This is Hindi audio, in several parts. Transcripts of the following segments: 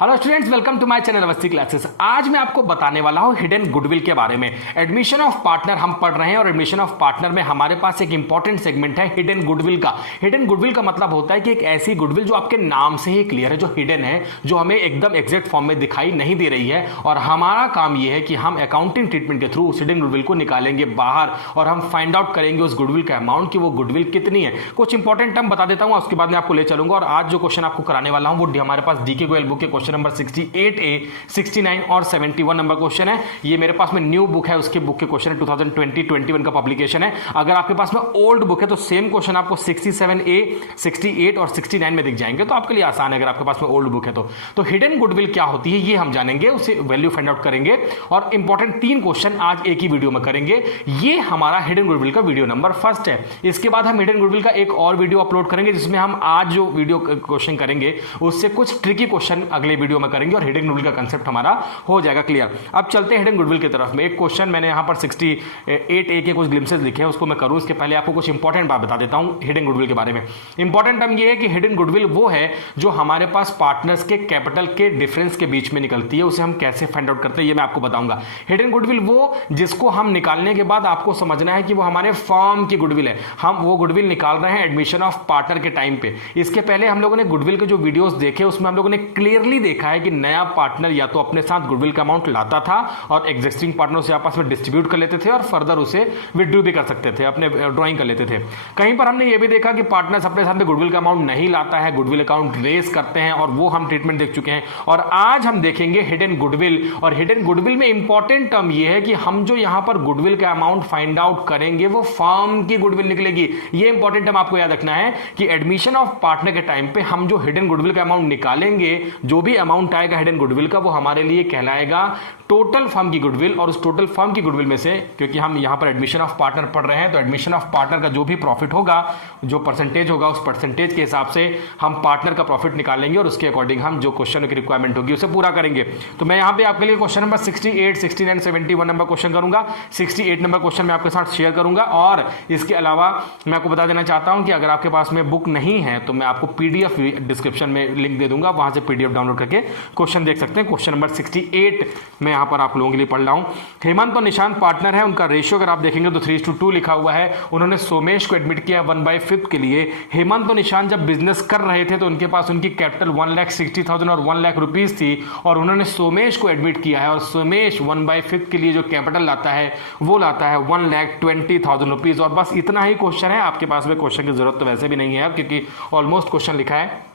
Hello students, welcome to my channel Awasthi classes. आज मैं आपको बताने वाला हूं हिडन गुडविल के बारे में। एडमिशन ऑफ पार्टनर हम पढ़ रहे हैं और एडमिशन ऑफ पार्टनर में हमारे पास एक इंपॉर्टेंट सेगमेंट है हिडन गुडविल का। हिडन गुडविल का मतलब होता है कि एक ऐसी गुडविल जो आपके नाम से ही क्लियर है, जो हिडन है, जो हमें एकदम एग्जैक्ट फॉर्म में दिखाई नहीं दे रही है। और हमारा काम यह है कि हम अकाउंटिंग ट्रीटमेंट के थ्रू उस हिडन गुडविल को निकालेंगे बाहर और हम फाइंड आउट करेंगे उस गुडविल का अमाउंट कि वो गुडविल कितनी है। कुछ इंपॉर्टेंट टर्म बता देता हूं, उसके बाद मैं आपको ले चलूंगा। और आज जो क्वेश्चन आपको कराने वाला हूं वो हमारे पास डीके गोयल बुक के क्वेश्चन नंबर 68A, 69 और 71 नंबर क्वेश्चन है। ये मेरे पास में न्यू बुक है, उसके बुक के क्वेश्चन है 2020-21 का पब्लिकेशन है। अगर आपके पास में ओल्ड बुक है तो सेम क्वेश्चन आपको 67A, 68 और 69 में दिख जाएंगे, तो आपके लिए आसान है अगर आपके पास में ओल्ड बुक है तो हिडन गुडविल क्या होती है ये हम जानेंगे, उसे वैल्यू फाइंड आउट करेंगे और इंपॉर्टेंट 3 क्वेश्चन आज एक ही वीडियो में करेंगे। ये हमारा हिडन गुडविल का वीडियो नंबर फर्स्ट है। इसके बाद हम हिडन गुडविल का एक और वीडियो अपलोड करेंगे जिसमें हम आज जो वीडियो क्वेश्चन करेंगे उससे कुछ ट्रिकी क्वेश्चन अगले वीडियो में करेंगे और हिडन गुडविल का कंसेप्ट हमारा हो जाएगा क्लियर। अब चलते हैं हिडन गुडविल की तरफ में। एक क्वेश्चन मैंने यहां पर 68A के कुछ ग्लिम्सेस लिखे हैं, उसको मैं करूं। इसके पहले आपको कुछ इंपॉर्टेंट बात बता देता हूं हिडन गुडविल के बारे में। इंपॉर्टेंट टर्म ये है कि हिडन गुडविल वो है जो हमारे पास पार्टनर्स के कैपिटल के डिफरेंस के बीच में निकलती है। उसे हम कैसे फाइंड आउट करते हैं ये मैं आपको बताऊंगा। हिडन गुडविल वो जिसको हम निकालने के बाद आपको समझना है कि वो हमारे फर्म की गुडविल है। हम वो गुडविल निकाल रहे हैं एडमिशन ऑफ पार्टनर के टाइम पे। इसके पहले हम लोगों ने गुडविल के जो वीडियोस देखे उसमें हम लोगों ने क्लियरली देखा है कि नया पार्टनर या तो अपने साथ गुडविल का अमाउंट लाता था और एग्जिस्टिंग पार्टनर से आपस में डिस्ट्रीब्यूट कर लेते थे और फर्दर उसे विड्रू भी कर सकते थे, अपने ड्रॉइंग कर लेते थे। कहीं पर हमने ये भी देखा कि पार्टनर्स अपने साथ में गुडविल का अमाउंट नहीं लाता है, गुडविल अकाउंट रेज करते हैं, और वो हम ट्रीटमेंट देख चुके हैं। और आज हम देखेंगे हिडन गुडविल। और हिडन गुडविल में इंपॉर्टेंट टर्म ये है कि हम जो यहां पर गुडविल का अमाउंट फाइंड आउट करेंगे वो फर्म की गुडविल निकलेगी। ये इंपॉर्टेंट टर्म आपको याद रखना है कि एडमिशन ऑफ पार्टनर के टाइम पे हम जो हिडन गुडविल का अमाउंट निकालेंगे, जो भी अमाउंट आएगा हिडन गुडविल का, वो हमारे लिए कहलाएगा टोटल फर्म की गुडविल। और उस टोटल फर्म की गुडविल में से, क्योंकि हम यहां पर एडमिशन ऑफ पार्टनर पढ़ रहे हैं, तो एडमिशन ऑफ पार्टनर का जो भी प्रॉफिट होगा, जो परसेंटेज होगा, उस परसेंटेज के हिसाब से हम पार्टनर का प्रॉफिट निकालेंगे और उसके अकॉर्डिंग हम जो क्वेश्चन की रिक्वायरमेंट होगी उसे पूरा करेंगे। तो मैं यहां पे आपके लिए क्वेश्चन नंबर 68, 69, 71 नंबर क्वेश्चन करूंगा। 68 नंबर क्वेश्चन मैं आपके साथ शेयर करूंगा। और इसके अलावा मैं आपको बता देना चाहता हूं कि अगर आपके पास में बुक नहीं है तो मैं आपको पीडीएफ डिस्क्रिप्शन में लिंक दे दूंगा, वहां से पीडीएफ डाउनलोड करके क्वेश्चन देख सकते हैं। क्वेश्चन नंबर 68 मैं यहां पर आप लोगों के लिए पढ़ रहा हूं। हेमंत और निशांत पार्टनर है, उनका रेशियो अगर आप देखेंगे तो 3:2 लिखा हुआ है। उन्होंने सोमेश को एडमिट किया 1/5 के लिए। हेमंत और निशांत जब बिजनेस कर रहे थे तो उनके पास उनकी कैपिटल 1,60,000 और 1 लाख रुपीज थी, और उन्होंने सोमेश को एडमिट किया है और सोमेश 1/5 के लिए जो कैपिटल लाता है वो लाता है 1,20,000 रुपीज। और बस इतना ही क्वेश्चन है। आपके पास में क्वेश्चन की जरूरत तो वैसे भी नहीं है क्योंकि ऑलमोस्ट क्वेश्चन लिखा है।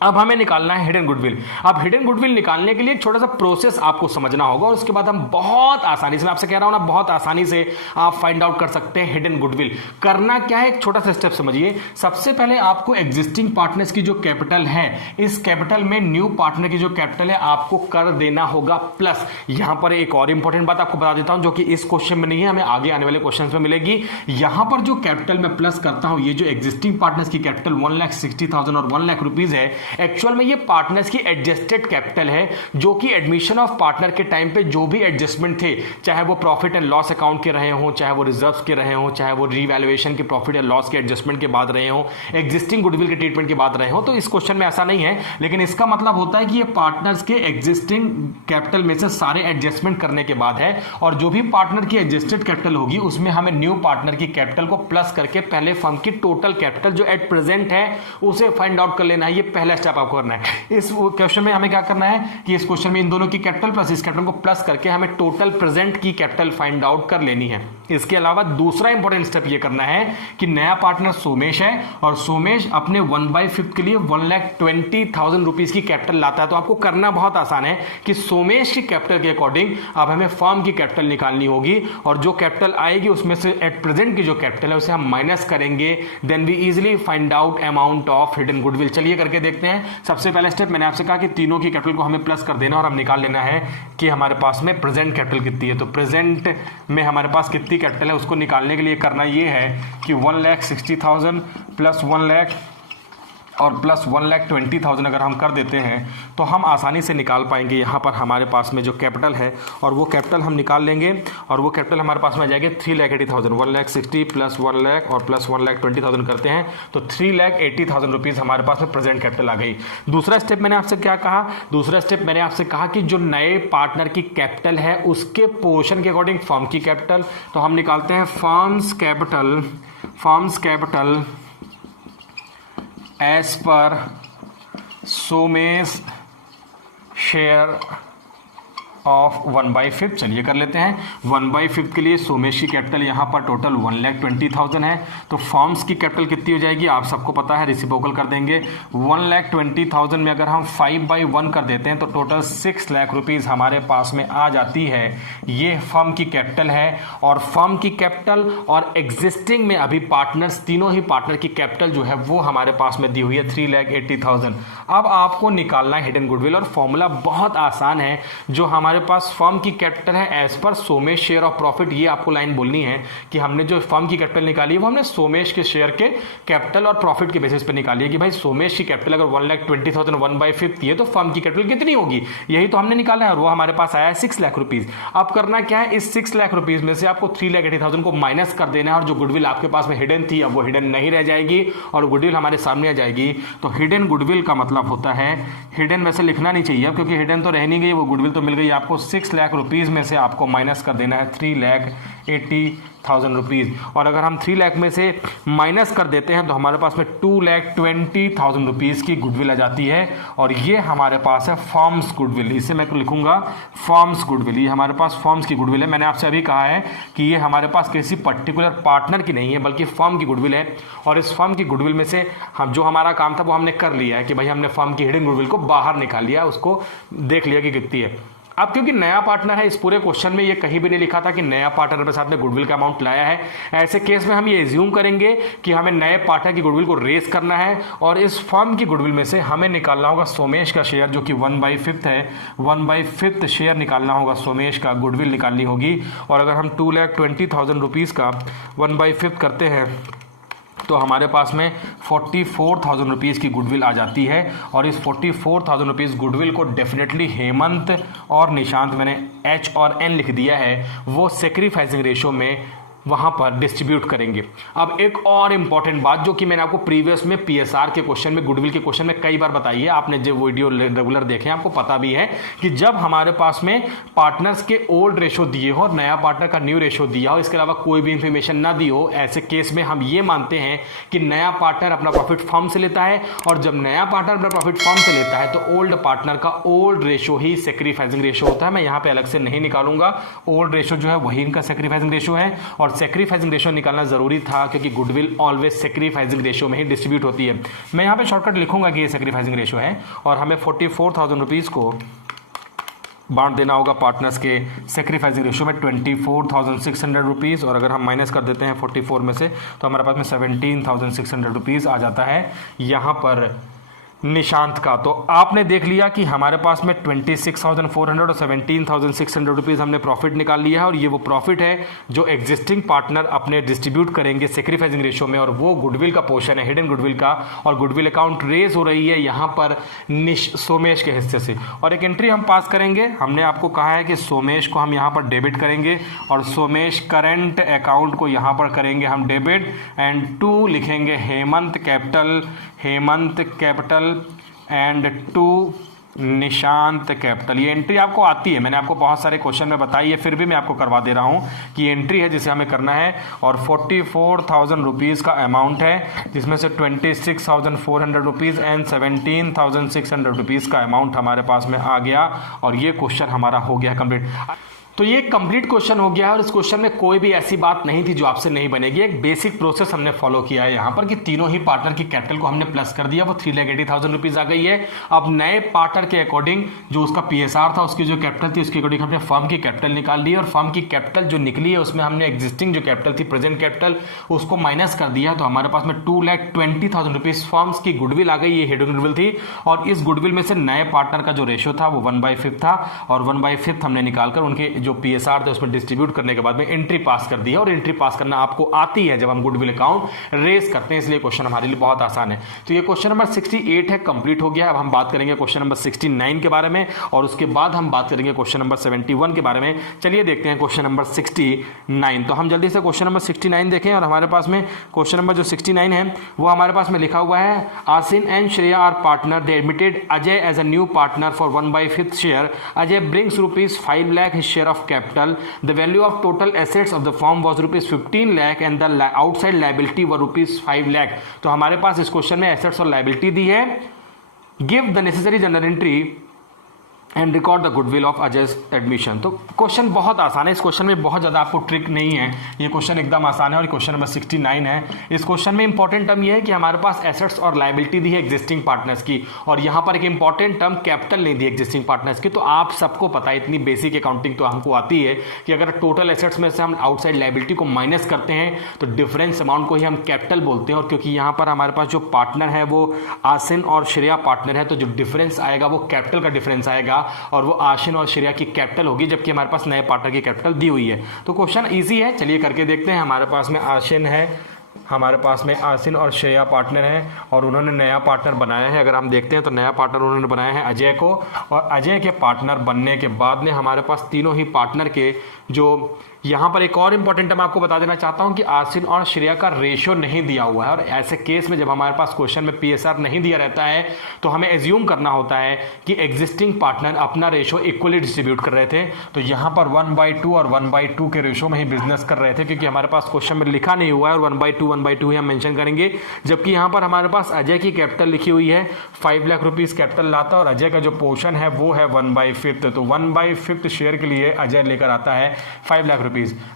अब हमें निकालना है हिडन गुडविल। अब हिडन गुडविल निकालने के लिए एक छोटा सा प्रोसेस आपको समझना होगा और उसके बाद हम बहुत आसानी से, मैं आपसे कह रहा हूं ना, बहुत आसानी से आप फाइंड आउट कर सकते हैं हिडन गुडविल। करना क्या है, एक छोटा सा स्टेप समझिए। सबसे पहले आपको एग्जिस्टिंग पार्टनर्स की जो कैपिटल है, इस कैपिटल में न्यू पार्टनर की जो कैपिटल है आपको कर देना होगा प्लस। यहां पर एक और इंपॉर्टेंट बात आपको बता देता हूं जो कि इस क्वेश्चन में नहीं है, हमें आगे आने वाले क्वेश्चन में मिलेगी। यहां पर जो कैपिटल में प्लस करता हूं, ये जो एग्जिस्टिंग पार्टनर्स की कैपिटल 1,60,000 और 1 लाख रुपीज है, एक्चुअल में ये पार्टनर्स की एडजस्टेड कैपिटल है, जो कि एडमिशन ऑफ पार्टनर के टाइम पे जो भी एडजस्टमेंट थे, चाहे वो प्रॉफिट एंड लॉस अकाउंट के रहे हों, चाहे वो रिजर्व्स के रहे हों, चाहे वो रीवैल्यूएशन के प्रॉफिट एंड लॉस के एडजस्टमेंट के बाद रहे हों, एग्जिस्टिंग गुडविल के ट्रीटमेंट के बाद रहे हों। तो इस क्वेश्चन में ऐसा नहीं है, लेकिन इसका मतलब होता है कि ये पार्टनर्स के एग्जिस्टिंग कैपिटल में से सारे एडजस्टमेंट करने के बाद है, और जो भी पार्टनर की एडजस्टेड कैपिटल होगी उसमें हमें न्यू पार्टनर की कैपिटल को प्लस करके पहले फर्म की टोटल कैपिटल जो एट प्रेजेंट है उसे फाइंड आउट कर लेना है। ये पहला स्टेप आपको करना है। इस क्वेश्चन में हमें क्या करना है कि इस क्वेश्चन में इन दोनों की कैपिटल प्लस इस कैपिटल को प्लस करके हमें टोटल प्रेजेंट की कैपिटल फाइंड आउट कर लेनी है। इसके अलावा दूसरा इंपॉर्टेंट स्टेप ये करना है कि नया पार्टनर सोमेश है और सोमेश अपने 1/5 के लिए 1,20,000 रुपीज की कैपिटल लाता है। तो आपको करना बहुत आसान है कि सोमेश की कैपिटल के अकॉर्डिंग अब हमें फर्म की कैपिटल निकालनी होगी, और जो कैपिटल आएगी उसमें से एट प्रेजेंट की जो कैपिटल है उसे हम माइनस करेंगे। Then we easily find out amount of hidden goodwill. चलिए करके देखते हैं। सबसे पहले स्टेप मैंने आपसे कहा कि तीनों की कैपिटल को हमें प्लस कर देना और हम निकाल लेना है कि हमारे पास में प्रेजेंट कैपिटल कितनी है। तो प्रेजेंट में हमारे पास कितनी कैपिटल है उसको निकालने के लिए करना ये है कि 1,60,000 प्लस 1,20,000 और प्लस 1,20,000 अगर हम कर देते हैं तो हम आसानी से निकाल पाएंगे यहाँ पर हमारे पास में जो कैपिटल है, और वो कैपिटल हम निकाल लेंगे और वो कैपिटल हमारे पास में आ जाएगी 3,80,000। 1,60,000 प्लस 1,00,000 और प्लस 1,20,000 करते हैं तो 3,80,000 रुपीज़ हमारे पास में प्रेजेंट कैपिटल आ गई। दूसरा स्टेप मैंने आपसे क्या कहा, दूसरा स्टेप मैंने आपसे कहा कि जो नए पार्टनर की कैपिटल है उसके पोर्शन के अकॉर्डिंग फर्म की कैपिटल, तो हम निकालते हैं फर्म्स कैपिटल एज पर सोमेश शेयर ऑफ 1/5। चलिए कर लेते हैं। 1/5 के लिए सोमेश की कैपिटल यहाँ पर टोटल 1,20,000 है, तो फॉर्म्स की कैपिटल कितनी हो जाएगी आप सबको पता है, रिसिप्रोकल कर देंगे। 1,20,000 में अगर हम 5/1 कर देते हैं तो टोटल 6 लाख रुपीज़ हमारे पास में आ जाती है। ये फर्म की कैपिटल है, और फर्म की कैपिटल और एग्जिस्टिंग में अभी पार्टनर्स, तीनों ही पार्टनर की कैपिटल जो है वो हमारे पास में दी हुई है 3,80,000। अब आपको निकालना है हिडन गुडविल, और फॉर्मूला बहुत आसान है। जो हमारे पास फर्म की कैपिटल है एज पर सोमेश शेयर ऑफ प्रॉफिट, ये आपको लाइन बोलनी है कि हमने जो फर्म की कैपिटल निकाली है वो हमने सोमेश के शेयर के कैपिटल और प्रॉफिट के बेसिस पे निकाली है कि भाई सोमेश की कैपिटल अगर 1,20,000 1/5 है तो फर्म की कैपिटल कितनी होगी, यही तो हमने निकाला है, और वो हमारे पास आया है 6 लाख रुपीज। अब करना क्या है, इस 6 लाख रुपीज में से आपको 3,80,000 को माइनस कर देना है, और जो गुडविल आपके पास में हिडन थी अब वो हिडन नहीं रह जाएगी और गुडविल हमारे सामने आ जाएगी। तो हिडन गुडविल का मतलब होता है, हिडन वैसे लिखना नहीं चाहिए क्योंकि हिडन तो रह नहीं गई, वो गुडविल तो मिल गई आपको। 6 लाख रुपीज़ में से आपको माइनस कर देना है 3,80,000 रुपीज़, और अगर हम 3 लाख में से माइनस कर देते हैं तो हमारे पास में 2,20,000 रुपीज़ की गुडविल आ जाती है, और ये हमारे पास है फॉर्म्स गुडविल। इसे मैं लिखूंगा फॉर्म्स गुडविल, ये हमारे पास फॉर्म्स की गुडविल है। मैंने आपसे अभी कहा है कि ये हमारे पास किसी पर्टिकुलर पार्टनर की नहीं है बल्कि फर्म की गुडविल है, और इस फर्म की गुडविल में से हम जो हमारा काम था वो हमने कर लिया है कि भाई हमने फर्म की हिडन गुडविल को बाहर निकाल लिया, उसको देख लिया कि कितनी है। अब क्योंकि नया पार्टनर है, इस पूरे क्वेश्चन में ये कहीं भी नहीं लिखा था कि नया पार्टनर के साथ में गुडविल का अमाउंट लाया है। ऐसे केस में हम ये एज्यूम करेंगे कि हमें नए पार्टनर की गुडविल को रेज करना है, और इस फर्म की गुडविल में से हमें निकालना होगा सोमेश का शेयर जो कि 1/5 है। 1/5 शेयर निकालना होगा सोमेश का, गुडविल निकालनी होगी। और अगर हम 2,20,000 रुपीज़ का 1/5 करते हैं तो हमारे पास में 44,000 रुपीज़ की गुडविल आ जाती है, और इस 44,000 रुपीज़ गुडविल को डेफिनेटली हेमंत और निशांत, मैंने H और N लिख दिया है, वो सेक्रीफाइसिंग रेशो में वहाँ पर डिस्ट्रीब्यूट करेंगे। अब एक और इम्पॉर्टेंट बात जो कि मैंने आपको प्रीवियस में PSR के क्वेश्चन में, गुडविल के क्वेश्चन में कई बार बताई है, आपने जो वीडियो रेगुलर देखे हैं आपको पता भी है कि जब हमारे पास में पार्टनर्स के ओल्ड रेशो दिए हो और नया पार्टनर का न्यू रेशो दिया हो, इसके अलावा कोई भी इंफॉर्मेशन ना दी हो, ऐसे केस में हम ये मानते हैं कि नया पार्टनर अपना प्रॉफिट फर्म से लेता है, और जब नया पार्टनर अपना प्रॉफिट फर्म से लेता है तो ओल्ड पार्टनर का ओल्ड रेशो ही सेक्रीफाइसिंग रेशो होता है। मैं यहाँ पे अलग से नहीं निकालूंगा, ओल्ड रेशो जो है वही इनका सेक्रीफाइसिंग रेशो है, और सेक्रीफाइसिंग रेशो निकालना जरूरी था क्योंकि गुडविल ऑलवेज सेक्रीफाइसिंग रेशो में ही डिस्ट्रीब्यूट होती है। मैं यहाँ पे शॉर्टकट लिखूंगा कि ये सेक्रीफाइसिंग रेशो है, और हमें 44,000 रुपीज़ को बांट देना होगा पार्टनर्स के सेक्रीफाइसिंग रेशो में 24,600 रुपीज़, और अगर हम माइनस कर देते हैं 44 में से तो हमारे पास में 17,600 रुपीज़ आ जाता है यहाँ पर निशांत का। तो आपने देख लिया कि हमारे पास में 26,400 और 17,600 रुपीज़ हमने प्रॉफिट निकाल लिया है, और ये वो प्रॉफिट है जो एग्जिस्टिंग पार्टनर अपने डिस्ट्रीब्यूट करेंगे सेक्रीफाइसिंग रेशो में, और वो गुडविल का पोर्शन है हिडन गुडविल का, और गुडविल अकाउंट रेज हो रही है यहाँ पर सोमेश के हिस्से से। और एक एंट्री हम पास करेंगे, हमने आपको कहा है कि सोमेश को हम यहाँ पर डेबिट करेंगे, और सोमेश करंट अकाउंट को यहाँ पर करेंगे हम डेबिट, एंड 2 लिखेंगे Hemant capital and 2 Nishant capital. ये एंट्री आपको आती है, मैंने आपको बहुत सारे क्वेश्चन में बताई है, फिर भी मैं आपको करवा दे रहा हूँ कि एंट्री है जिसे हमें करना है, और 44,000 रुपीज़ का अमाउंट है जिसमें से 26,400 रुपीज़ एंड 17,600 रुपीज़ का अमाउंट हमारे पास में आ गया, और ये क्वेश्चन हमारा हो गया कंप्लीट। तो ये कंप्लीट क्वेश्चन हो गया है, और इस क्वेश्चन में कोई भी ऐसी बात नहीं थी जो आपसे नहीं बनेगी। एक बेसिक प्रोसेस हमने फॉलो किया है यहाँ पर कि तीनों ही पार्टनर की कैपिटल को हमने प्लस कर दिया, वो 3,80,000 रुपीज़ आ गई है। अब नए पार्टनर के अकॉर्डिंग जो उसका PSR था, उसकी जो कैपिटल थी उसके अकॉर्डिंग हमने फर्म की कैपिटल निकाल ली, और फर्म की कैपिटल जो निकली है उसमें हमने एग्जिस्टिंग जो कैपिटल थी प्रेजेंट कैपिटल उसको माइनस कर दिया, तो हमारे पास में 2,20,000 रुपीज़ फर्म्स की गुडविल आ गई, ये हिडन गुडविल थी। और इस गुडविल में से नए पार्टनर का जो रेशो था वो 1/5 था, और 1/5 हमने निकालकर उनके जो PSR थे उसमें डिस्ट्रीब्यूट करने के बाद में एंट्री पास कर दी है, और एंट्री पास करना आपको आती है जब हम गुडविल अकाउंट रेस करते हैं, इसलिए क्वेश्चन हमारे लिए बहुत आसान है। तो ये क्वेश्चन नंबर 68 है, कंप्लीट हो गया। अब हम बात करेंगे क्वेश्चन नंबर 69 के बारे में, और उसके बाद हम बात करेंगे क्वेश्चन नंबर 71 के बारे में। चलिए देखते हैं क्वेश्चन नंबर 69। तो हम जल्दी से क्वेश्चन नंबर 69 देखें, और हमारे पास में क्वेश्चन नंबर जो 69 है वो हमारे पास में लिखा हुआ है, Asin and Shreya are partner, they admitted Ajay as a new partner for 1/5 share. Ajay brings ₹5 lakh his share of capital. The value of total assets of the firm was ₹15 lakh and the outside liability were ₹5 lakh. तो हमारे पास इस क्वेश्चन में एसेट्स और लाइबिलिटी दी है। Give the necessary general entry and record the goodwill of Ajay's admission. तो क्वेश्चन बहुत आसान है, इस क्वेश्चन में बहुत ज़्यादा आपको ट्रिक नहीं है, ये क्वेश्चन एकदम आसान है। और क्वेश्चन नंबर 69 है। इस क्वेश्चन में इंपॉर्टेंट टर्म ये है कि हमारे पास एसेट्स और लाइबिलिटी दी है एग्जिस्टिंग पार्टनर्स की, और यहाँ पर एक इंपॉर्टेंट टर्म कैपिटल नहीं दी एग्जिस्टिंग पार्टनर्स की। तो आप सबको पता है, इतनी बेसिक अकाउंटिंग तो हमको आती है कि अगर टोटल एसेट्स में से हम आउटसाइड लाइबिलिटी को माइनस करते हैं तो डिफरेंस अमाउंट को ही हम कैपिटल बोलते हैं। और क्योंकि यहाँ पर हमारे पास जो पार्टनर है वो आसिन और श्रेया पार्टनर है, तो जो डिफरेंस आएगा वो कैपिटल का डिफरेंस आएगा, और वो आसिन और श्रेया की कैपिटल होगी, जबकि हमारे पास नए पार्टनर की कैपिटल दी हुई है। तो क्वेश्चन इजी है, चलिए करके देखते हैं। हमारे पास में आसिन है, हमारे पास में आसिन और श्रेया पार्टनर है, और उन्होंने नया पार्टनर बनाया है। अगर हम देखते हैं तो नया पार्टनर उन्होंने बनाया है अजय को, और अजय के पार्टनर बनने के बाद में हमारे पास तीनों ही पार्टनर के जो यहाँ पर एक और इंपॉर्टेंट टर्म आपको बता देना चाहता हूँ कि आसिन और श्रेया का रेशियो नहीं दिया हुआ है, और ऐसे केस में जब हमारे पास क्वेश्चन में PSR नहीं दिया रहता है तो हमें एज्यूम करना होता है कि एग्जिस्टिंग पार्टनर अपना रेशियो इक्वली डिस्ट्रीब्यूट कर रहे थे। तो यहाँ पर 1/2 और 1/2 के रेशियो में ही बिजनेस कर रहे थे, क्योंकि हमारे पास क्वेश्चन में लिखा नहीं हुआ है, और 1/2 ही हम मेंशन करेंगे। जबकि यहाँ पर हमारे पास अजय की कैपिटल लिखी हुई है, 5 लाख रुपीज़ कैपिटल लाता, और अजय का जो पोर्शन है वो है 1/5। तो 1/5 शेयर के लिए अजय लेकर आता है 5 लाख रुपीज़।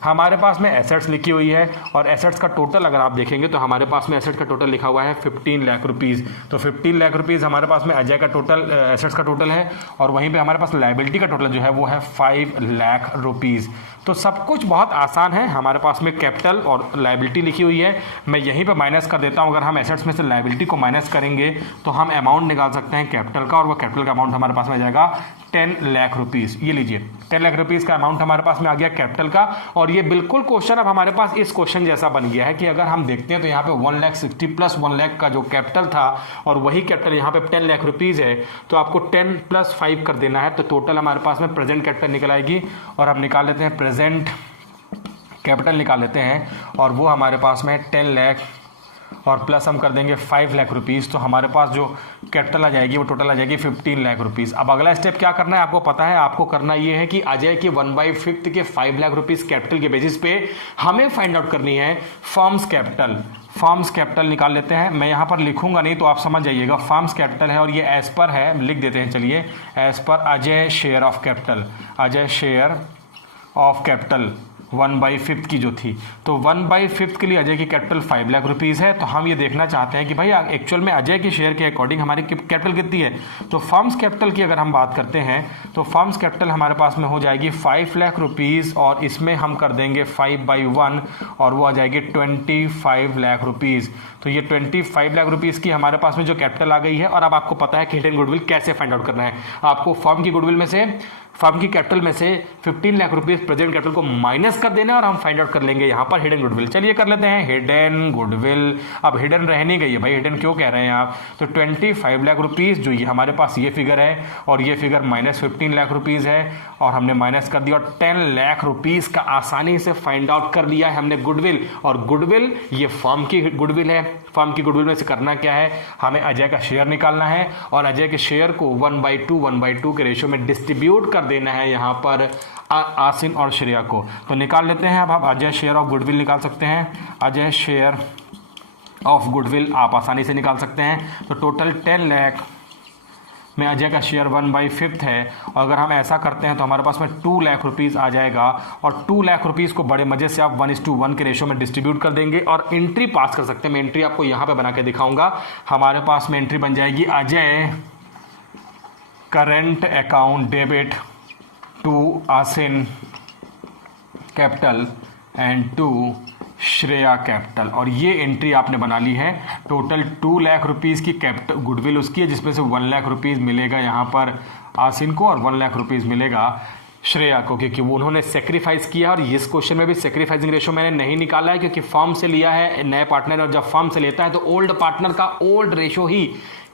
हमारे पास में एसेट्स लिखी हुई है, और एसेट्स का टोटल अगर आप देखेंगे तो हमारे पास में एसेट्स का टोटल लिखा हुआ है 15 लाख रुपीज़। तो 15 लाख रुपीज़ हमारे पास में अजय का टोटल एसेट्स का टोटल है, और वहीं पे हमारे पास लाइबिलिटी का टोटल जो है वो है 5 लाख रुपीज़। तो सब कुछ बहुत आसान है। हमारे पास में कैपिटल और लाइबिलिटी लिखी हुई है, मैं यहीं पे माइनस कर देता हूँ। अगर हम एसेट्स में से लाइबिलिटी को माइनस करेंगे तो हम अमाउंट निकाल सकते हैं कैपिटल का, और वो कैपिटल का अमाउंट हमारे पास में आ जाएगा 10 लाख रुपीज़। ये लीजिए 10 लाख रुपीज़ का अमाउंट हमारे पास में आ गया कैपिटल का। और ये बिल्कुल क्वेश्चन अब हमारे पास इस क्वेश्चन जैसा बन गया है कि अगर हम देखते हैं तो यहाँ पे 1,60,000 प्लस 1 लाख का जो कैपिटल था, और वही कैपिटल यहाँ पे 10 लाख रुपीज़ है, तो आपको 10 + 5 कर देना है, तो टोटल हमारे पास में प्रेजेंट कैपिटल निकल आएगी। और हम निकाल लेते हैं प्रेजेंट कैपिटल निकाल लेते हैं, और वो हमारे पास में 10 लाख और प्लस हम कर देंगे 5 लाख रुपीज़। तो हमारे पास जो कैपिटल आ जाएगी वो टोटल आ जाएगी 15 लाख रुपीज़। अब अगला स्टेप क्या करना है आपको पता है, आपको करना ये है कि अजय के 1/5 के 5 लाख रुपीज़ कैपिटल के बेसिस पे हमें फाइंड आउट करनी है फर्म्स कैपिटल। फर्म्स कैपिटल निकाल लेते हैं, मैं यहाँ पर लिखूंगा नहीं तो आप समझ जाइएगा। फर्म्स कैपिटल है, और ये एज पर है, लिख देते हैं। चलिए, एज पर Ajay share of capital, Ajay share of capital 1/5 की जो थी, तो 1/5 के लिए अजय की कैपिटल 5 लाख रुपीज़ है। तो हम ये देखना चाहते हैं कि भाई एक्चुअल में अजय के शेयर के अकॉर्डिंग हमारी कैपिटल कितनी है। तो फर्म्स कैपिटल की अगर हम बात करते हैं तो फर्म्स कैपिटल हमारे पास में हो जाएगी 5 लाख रुपीज़, और इसमें हम कर देंगे 5/1, और वो आ जाएगी 25 लाख रुपीज़। तो ये 25 लाख रुपीज़ की हमारे पास में जो कैपिटल आ गई है। और अब आपको पता है कि हिडन गुडविल कैसे फाइंड आउट करना है। आपको फर्म की गुडविल में से, फर्म की कैपिटल में से 15 लाख रुपीज़ प्रेजेंट कैपिटल को माइनस कर देना, और हम फाइंड आउट कर लेंगे यहाँ पर हिडन गुडविल। चलिए कर लेते हैं हिडन गुडविल। अब हिडन रह नहीं गई है भाई, हिडन क्यों कह रहे हैं आप, तो 25 लाख रुपीज़ जो ये हमारे पास ये फिगर है, और ये फिगर -15 लाख रुपीज़ है, और हमने माइनस कर दिया, और 10 लाख रुपीज़ का आसानी से फाइंड आउट कर दिया है हमने गुडविल। और गुडविल ये फर्म की गुडविल है। फर्म की गुडविल में से करना क्या है, हमें अजय का शेयर निकालना है, और अजय के शेयर को 1/2 के रेशियो में डिस्ट्रीब्यूट कर देना है यहाँ पर आसिन और श्रेया को। तो निकाल लेते हैं। अब आप अजय शेयर ऑफ गुडविल निकाल सकते हैं। अजय शेयर ऑफ गुडविल आप आसानी से निकाल सकते हैं। तो टोटल 10 लाख में अजय का शेयर 1/5 है, और अगर हम ऐसा करते हैं तो हमारे पास में 2 लाख रुपीज़ आ जाएगा, और 2 लाख रुपीज़ को बड़े मज़े से आप 1:1 के रेशियो में डिस्ट्रीब्यूट कर देंगे, और एंट्री पास कर सकते हैं। मैं एंट्री आपको यहाँ पे बना के दिखाऊंगा। हमारे पास में एंट्री बन जाएगी, Ajay current account debit to Asin capital and to Shreya capital, और ये एंट्री आपने बना ली है। टोटल 2 लाख रुपीज़ की कैपिटल गुडविल उसकी है, जिसमें से 1 लाख रुपीज़ मिलेगा यहाँ पर आसिन को, और 1 लाख रुपीज़ मिलेगा श्रेया को, क्योंकि वो उन्होंने सेक्रीफाइस किया। और इस क्वेश्चन में भी सेक्रीफाइसिंग रेशो मैंने नहीं निकाला है, क्योंकि फर्म से लिया है नए पार्टनर, और जब फर्म से लेता है तो ओल्ड पार्टनर का ओल्ड रेशो ही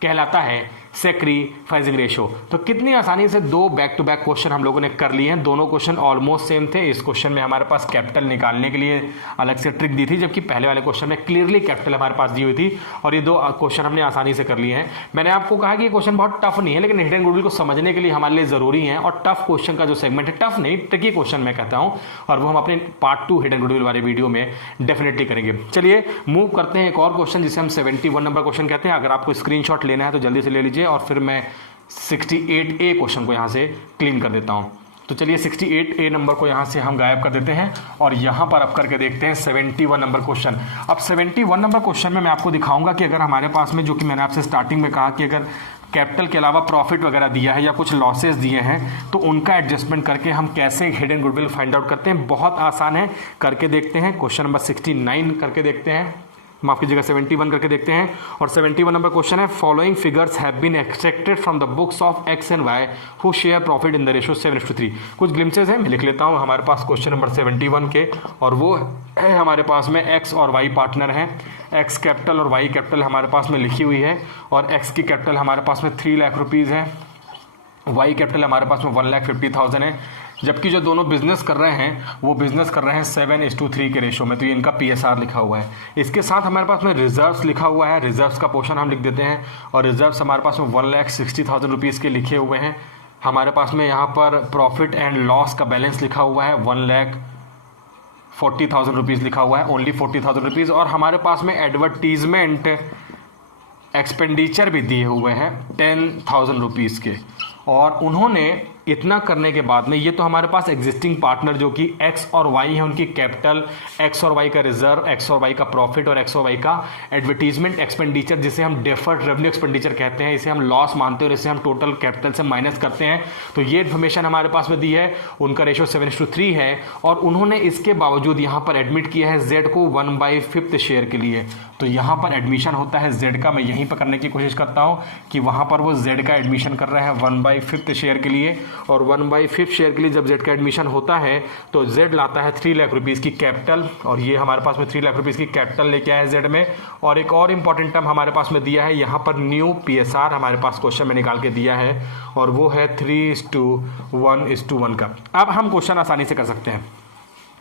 कहलाता है सेक्रीफाइसिंग रेशो। तो कितनी आसानी से दो बैक टू बैक क्वेश्चन हम लोगों ने कर लिए हैं। दोनों क्वेश्चन ऑलमोस्ट सेम थे। इस क्वेश्चन में हमारे पास कैपिटल निकालने के लिए अलग से ट्रिक दी थी, जबकि पहले वाले क्वेश्चन में क्लियरली कैपिटल हमारे पास दी हुई थी। और ये दो क्वेश्चन हमने आसानी से कर लिए हैं। मैंने आपको कहा कि ये क्वेश्चन बहुत टफ नहीं है, लेकिन हिडन गुडविल को समझने के लिए हमारे लिए जरूरी है। और टफ क्वेश्चन का जो सेगमेंट है, टफ नहीं ट्रिकी क्वेश्चन मैं कहता हूँ, और वो हम अपने पार्ट 2 हिडन गुडविल वाले वीडियो में डेफिनेटली करेंगे। चलिए मूव करते हैं एक और क्वेश्चन, जिसे हम 71 नंबर क्वेश्चन कहते हैं। अगर आपको स्क्रीनशॉट लेना है तो जल्दी से ले लीजिए, और फिर मैं 68A क्वेश्चन को यहाँ से क्लीन कर देता हूँ। तो चलिए 68A नंबर को यहाँ से हम गायब कर देते हैं, और यहाँ पर अब करके देखते हैं 71 नंबर क्वेश्चन। अब 71 नंबर क्वेश्चन में मैं आपको दिखाऊंगा कि अगर हमारे पास में, जो कि मैंने आपसे स्टार्टिंग में कहा कि अगर कैपिटल के अलावा प्रॉफिट वगैरह दिया है या कुछ लॉसेस दिए हैं, तो उनका एडजस्टमेंट करके हम कैसे हिडन गुडविल फाइंड आउट करते हैं। बहुत आसान है, करके देखते हैं। क्वेश्चन नंबर 69 करके देखते हैं, माफ कीजिएगा 71 करके देखते हैं। और 71 नंबर क्वेश्चन है, following figures have been extracted from the books of X and Y who share profit in the ratio 7:3। कुछ ग्लिम्सेस हैं, मैं लिख लेता हूँ हमारे पास क्वेश्चन नंबर 71 के, और वो है हमारे पास में एक्स और वाई पार्टनर हैं। एक्स कैपिटल और वाई कैपिटल हमारे पास में लिखी हुई है, और एक्स की कैपिटल हमारे पास में 3 लाख रुपीज़ है, वाई कैपिटल हमारे पास में 1,50,000 है। जबकि जो दोनों बिजनेस कर रहे हैं वो बिजनेस कर रहे हैं 7:3 के रेशो में, तो ये इनका PSR लिखा हुआ है। इसके साथ हमारे पास में रिजर्व्स लिखा हुआ है, रिजर्व्स का पोर्शन हम लिख देते हैं, और रिजर्व्स हमारे पास में 1,60,000 रुपीज़ के लिखे हुए हैं। हमारे पास में यहाँ पर प्रॉफिट एंड लॉस का बैलेंस लिखा हुआ है, 1,40,000 रुपीज़ लिखा हुआ है, ओनली 40,000 रुपीज़। और हमारे पास में एडवर्टीजमेंट एक्सपेंडिचर भी दिए हुए हैं 10,000 रुपीज़ के। और उन्होंने इतना करने के बाद में, ये तो हमारे पास एग्जिस्टिंग पार्टनर जो कि एक्स और वाई है, उनकी कैपिटल, एक्स और वाई का रिजर्व, एक्स और वाई का प्रॉफिट और एक्स और वाई का एडवर्टीजमेंट एक्सपेंडिचर, जिसे हम डेफर्ड रेवेन्यू एक्सपेंडिचर कहते हैं, इसे हम लॉस मानते हैं और इसे हम टोटल कैपिटल से माइनस करते हैं। तो ये इन्फॉर्मेशन हमारे पास में दी है। उनका रेशो 7:3 है, और उन्होंने इसके बावजूद यहाँ पर एडमिट किया है जेड को 1/5 शेयर के लिए। तो यहाँ पर एडमिशन होता है जेड का, मैं यहीं पर करने की कोशिश करता हूँ कि वहाँ पर वो जेड का एडमिशन कर रहे हैं 1/5 शेयर के लिए। और 1/5 शेयर के लिए जब जेड का एडमिशन होता है तो जेड लाता है 3 लाख रुपीज़ की कैपिटल, और ये हमारे पास में 3 लाख रुपीज़ की कैपिटल लेके आया है जेड में। और एक और इंपॉर्टेंट टर्म हमारे पास में दिया है यहाँ पर, न्यू PSR हमारे पास क्वेश्चन में निकाल के दिया है, और वो है 3:1:1 का। अब हम क्वेश्चन आसानी से कर सकते हैं।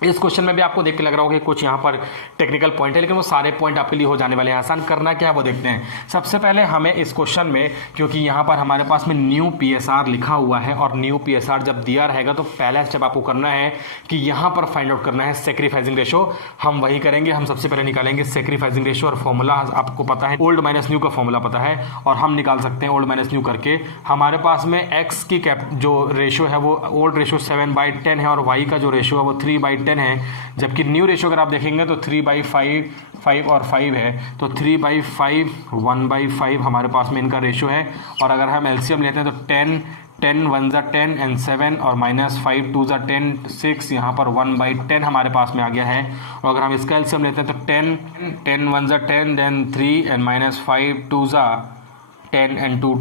इस क्वेश्चन में भी आपको देख के लग रहा होगा कि कुछ यहाँ पर टेक्निकल पॉइंट है, लेकिन वो सारे पॉइंट आपके लिए हो जाने वाले हैं। आसान करना क्या है वो देखते हैं। सबसे पहले हमें इस क्वेश्चन में, क्योंकि यहाँ पर हमारे पास में न्यू PSR लिखा हुआ है, और न्यू PSR जब दिया रहेगा तो पहला स्टेप आपको करना है कि यहाँ पर फाइंड आउट करना है सेक्रीफाइसिंग रेशो। हम वही करेंगे। हम सबसे पहले निकालेंगे सेक्रीफाइसिंग रेशो, और फॉर्मूला आपको पता है, ओल्ड माइनस न्यू का फॉर्मूला पता है, और हम निकाल सकते हैं ओल्ड माइनस न्यू करके। हमारे पास में एक्स की जो रेशो है वो ओल्ड रेशो 7/10 है, और वाई का जो रेशो है वो 3/10 है। जबकि न्यू रेशो अगर आप देखेंगे तो 3/5, 5 और 5 है, तो 3/5, 1/5 हमारे पास में इनका रेशो है। और अगर हम एलसीएम लेते हैं तो 10 1 10 एंड 7 और -5 2 10 6, यहाँ पर 1/10 हमारे पास में आ गया है। और अगर हम इसका एलसीएम लेते हैं तो 10 1 10 देन 3 एंड -5 2 10 एंड 2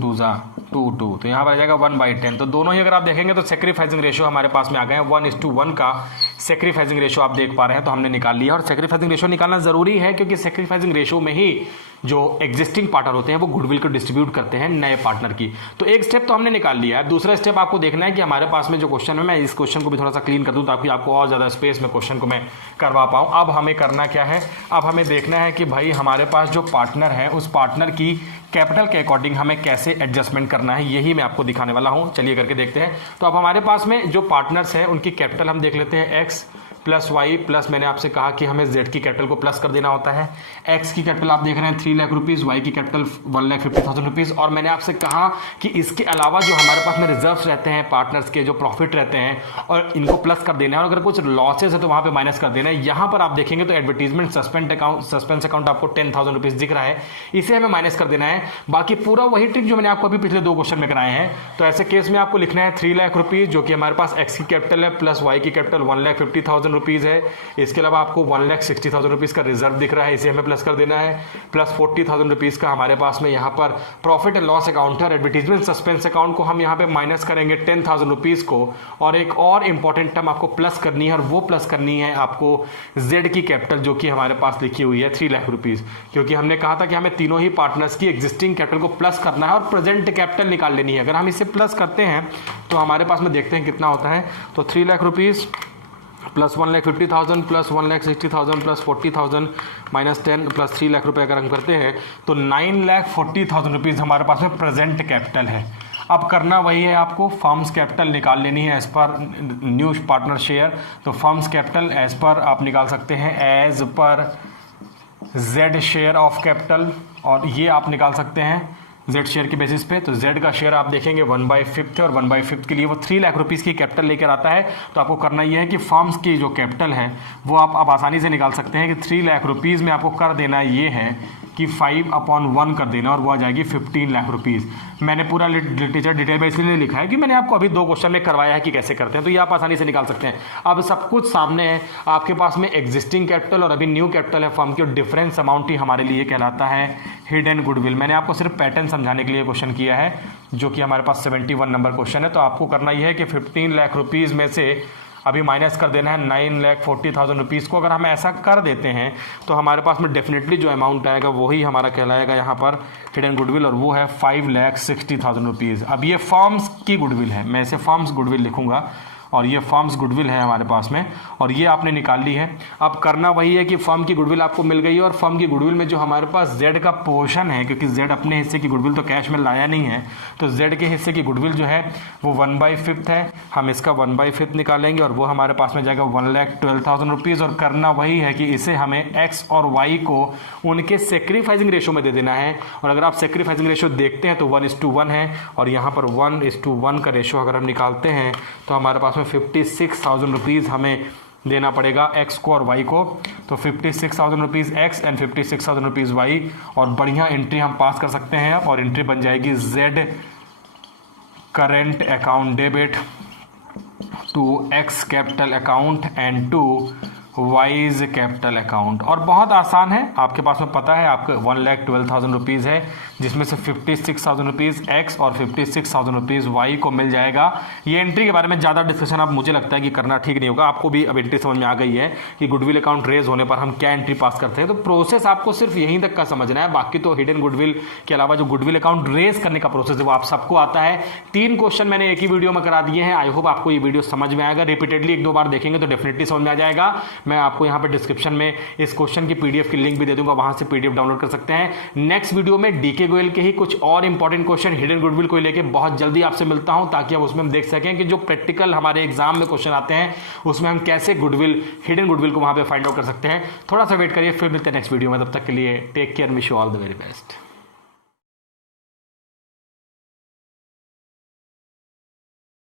2 2, तो यहाँ पर आ जाएगा 1/10। तो दोनों ही अगर आप देखेंगे तो सेक्रीफाइसिंग रेशो हमारे पास में आ गए हैं। 1:1 का सेक्रीफाइसिंग रेशो आप देख पा रहे हैं, तो हमने निकाल लिया। और सेक्रीफाइसिंग रेशो निकालना जरूरी है, क्योंकि सेक्रीफाइसिंग रेशो में ही जो एग्जिस्टिंग पार्टनर होते हैं वो गुडविल को डिस्ट्रीब्यूट करते हैं नए पार्टनर की। तो एक स्टेप तो हमने निकाल लिया है। दूसरा स्टेप आपको देखना है कि हमारे पास में जो क्वेश्चन है, मैं इस क्वेश्चन को भी थोड़ा सा क्लीन कर दूं ताकि आपको और ज़्यादा स्पेस में क्वेश्चन को मैं करवा पाऊँ। अब हमें करना क्या है, अब हमें देखना है कि भाई हमारे पास जो पार्टनर है उस पार्टनर की कैपिटल के अकॉर्डिंग हमें कैसे एडजस्टमेंट करना है, यही मैं आपको दिखाने वाला हूँ। चलिए करके देखते हैं। तो अब हमारे पास में जो पार्टनर्स हैं उनकी कैपिटल हम देख लेते हैं, एक्स प्लस वाई प्लस, मैंने आपसे कहा कि हमें जेड की कैपिटल को प्लस कर देना होता है। एक्स की कैपिटल आप देख रहे हैं 3 लाख रुपीज़, वाई की कैपिटल 1,50,000 रुपीज़। और मैंने आपसे कहा कि इसके अलावा जो हमारे पास में रिजर्व्स रहते हैं पार्टनर्स के, जो प्रॉफिट रहते हैं, और इनको प्लस कर देना है, और अगर कुछ लॉसेज है तो वहाँ पे माइनस कर देना है। यहाँ पर आप देखेंगे तो एडवर्टीजमेंट सस्पेंस अकाउंट आपको 10,000 रुपीज़ दिख रहा है, इसे हमें माइनस कर देना है। बाकी पूरा वही ट्रिक जो मैंने आपको अभी पिछले 2 क्वेश्चन में कराए हैं। तो ऐसे केस में आपको लिखना है 3 लाख रुपीज़, जो कि हमारे पास एक्स की कैपिटल है, प्लस वाई की कैपिटल 1,50,000 रुपीज़ है। इसके अलावा आपको 1,60,000 रुपीज़ का रिजर्व दिख रहा है, इसे हमें प्लस कर देना है। प्लस 40,000 रुपीज़ का हमारे पास में यहाँ पर प्रॉफिट एंड लॉस अकाउंट है और एडवर्टीजमेंट सस्पेंस अकाउंट को हम यहाँ पे माइनस करेंगे 10,000 रुपीज़ को। और एक और इंपॉर्टेंट टर्म आपको प्लस करनी है और वो प्लस करनी है आपको जेड की कैपिटल, जो कि हमारे पास लिखी हुई है 3 लाख रुपीज़, क्योंकि हमने कहा था कि हमें तीनों ही पार्टनर्स की एग्जिस्टिंग कैपिटल को प्लस करना है और प्रेजेंट कैपिटल निकाल लेनी है। अगर हम इसे प्लस करते हैं तो हमारे पास में देखते हैं कितना होता है। तो 3 lakh rupees plus 1,50,000 plus 1,60,000 plus 40,000 minus 10 plus 3 lakh रुपये अगर हम करते हैं तो 9,40,000 रुपीज़ हमारे पास में प्रेजेंट कैपिटल है। अब करना वही है, आपको फर्म्स कैपिटल निकाल लेनी है एज पर न्यू पार्टनर शेयर। तो फर्म्स कैपिटल एज पर आप निकाल सकते हैं as per Z share of capital, और ये आप निकाल सकते हैं जेड शेयर के बेसिस पे। तो जेड का शेयर आप देखेंगे 1/5 है और 1/5 के लिए वो 3 लाख रुपीज़ की कैपिटल लेकर आता है। तो आपको करना ये है कि फर्म्स की जो कैपिटल है वो आप आसानी से निकाल सकते हैं कि 3 लाख रुपीज़ में आपको कर देना ये है कि 5/1 कर देना और वो आ जाएगी 15 लाख रुपीज़। मैंने पूरा लिटरेचर डिटेल में इसलिए लिखा है कि मैंने आपको अभी 2 क्वेश्चन में करवाया है कि कैसे करते हैं, तो ये आप आसानी से निकाल सकते हैं। अब सब कुछ सामने है आपके पास में, एग्जिस्टिंग कैपिटल और अभी न्यू कैपिटल है फर्म की, और डिफरेंस अमाउंट ही हमारे लिए कहलाता है हिडन गुडविल। मैंने आपको सिर्फ पैटर्न समझाने के लिए क्वेश्चन किया है, जो कि हमारे पास 71 नंबर क्वेश्चन है। तो आपको करना यह है कि 15 लाख रुपीज़ में से अभी माइनस कर देना है 9,40,000 रुपीज़ को। अगर हम ऐसा कर देते हैं तो हमारे पास में डेफिनेटली जो अमाउंट आएगा वही हमारा कहलाएगा यहाँ पर हिडन गुडविल, और वो है 5,60,000 रुपीज़। अब ये फर्म्स की गुडविल है, मैं इसे फर्म्स गुडविल लिखूँगा, और ये फर्म्स गुडविल है हमारे पास में, और ये आपने निकाल ली है। अब करना वही है कि फर्म की गुडविल आपको मिल गई है, और फर्म की गुडविल में जो हमारे पास जेड का पोर्शन है, क्योंकि जेड अपने हिस्से की गुडविल तो कैश में लाया नहीं है, तो जेड के हिस्से की गुडविल जो है वो 1/5 है। हम इसका 1/5 निकालेंगे और वो हमारे पास में जाएगा 1,12,000 रुपीज़। और करना वही है कि इसे हमें एक्स और वाई को उनके सेक्रीफाइसिंग रेशो में दे देना है। और अगर आप सेक्रीफाइसिंग रेशो देखते हैं तो 1:1 है, और यहाँ पर 1:1 का रेशो अगर हम निकालते हैं तो हमारे पास 56,000 रुपीज़ हमें देना पड़ेगा एक्स को और वाई को। तो 56,000 rupees X and 56,000 rupees Y, और बढ़िया एंट्री हम पास कर सकते हैं, और एंट्री बन जाएगी Z current account debit to X capital account and to Y's capital account. और बहुत आसान है, आपके पास में पता है आपके 1,12,000 रुपीज़ है, जिसमें से 56,000 रुपीज़ एक्स और 56,000 रुपीज़ वाई को मिल जाएगा। ये एंट्री के बारे में ज़्यादा डिस्कशन अब मुझे लगता है कि करना ठीक नहीं होगा। आपको भी अब एंट्री समझ में आ गई है कि गुडविल अकाउंट रेज होने पर हम क्या एंट्री पास करते हैं। तो प्रोसेस आपको सिर्फ यहीं तक का समझना है, बाकी तो हिडन गुडविल के अलावा जो गुडविल अकाउंट रेज करने का प्रोसेस है वो आप सबको आता है। 3 क्वेश्चन मैंने एक ही वीडियो में करा दिए हैं। आई होप आपको ये वीडियो समझ में आएगा। रिपीटेडली 1-2 बार देखेंगे तो डेफिनेटली समझ में आ जाएगा। मैं आपको यहाँ पे डिस्क्रिप्शन में इस क्वेश्चन की पीडीएफ की लिंक भी दे दूंगा, वहां से पीडीएफ डाउनलोड कर सकते हैं। नेक्स्ट वीडियो में डीके गोयल के ही कुछ और इंपॉर्टेंट क्वेश्चन हिडन गुडविल को लेके बहुत जल्दी आपसे मिलता हूं, ताकि आप उसमें हम देख सकें कि जो प्रैक्टिकल हमारे एग्जाम में क्वेश्चन आते हैं उसमें हम कैसे गुडविल हिडन गुडविल को वहां पे फाइंड आउट कर सकते हैं। थोड़ा सा वेट करिए, फिर मिलते हैं नेक्स्ट वीडियो में। तब तक के लिए take care, wish you all the very best.